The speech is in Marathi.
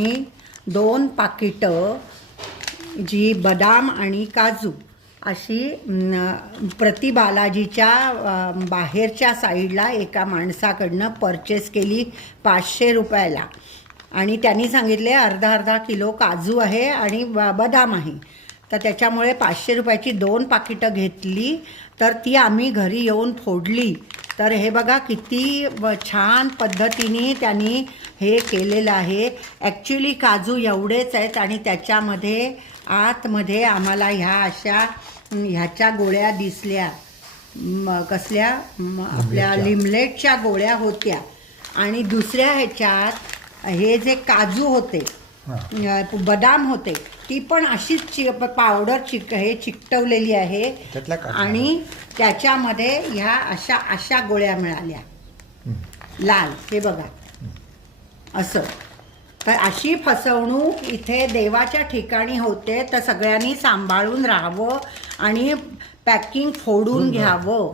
ही 2 पाकिटं जी बदाम आणि काजू अशी प्रति बालाजीच्या बाहेरच्या साईडला एका माणसाकडनं परचेस केली 500 रुपयाला. आणि त्यांनी सांगितले अर्धा किलो काजू आहे आणि बदाम आहे. तर त्याच्यामुळे 500 रुपयाची 2 पाकिटं घेतली. तर ती आम्ही घरी येऊन फोडली. तर हे बघा किती छान पद्धतीने त्यांनी हे केलेलं आहे. ॲक्च्युली काजू एवढेच आहेत आणि त्याच्यामध्ये आतमध्ये आम्हाला ह्याच्या गोळ्या दिसल्या. कसल्या आपल्या लिमलेटच्या गोळ्या होत्या. आणि दुसऱ्या ह्याच्यात हे जे काजू होते बदाम होते ती पण अशीच पावडर चिकटवलेली आहे. आणि त्याच्यामध्ये ह्या अशा गोळ्या मिळाल्या लाल. हे बघा असं. तर अशी फसवणूक इथे देवाच्या ठिकाणी होते. तर सगळ्यांनी सांभाळून राहावं आणि पॅकिंग फोडून घ्यावं.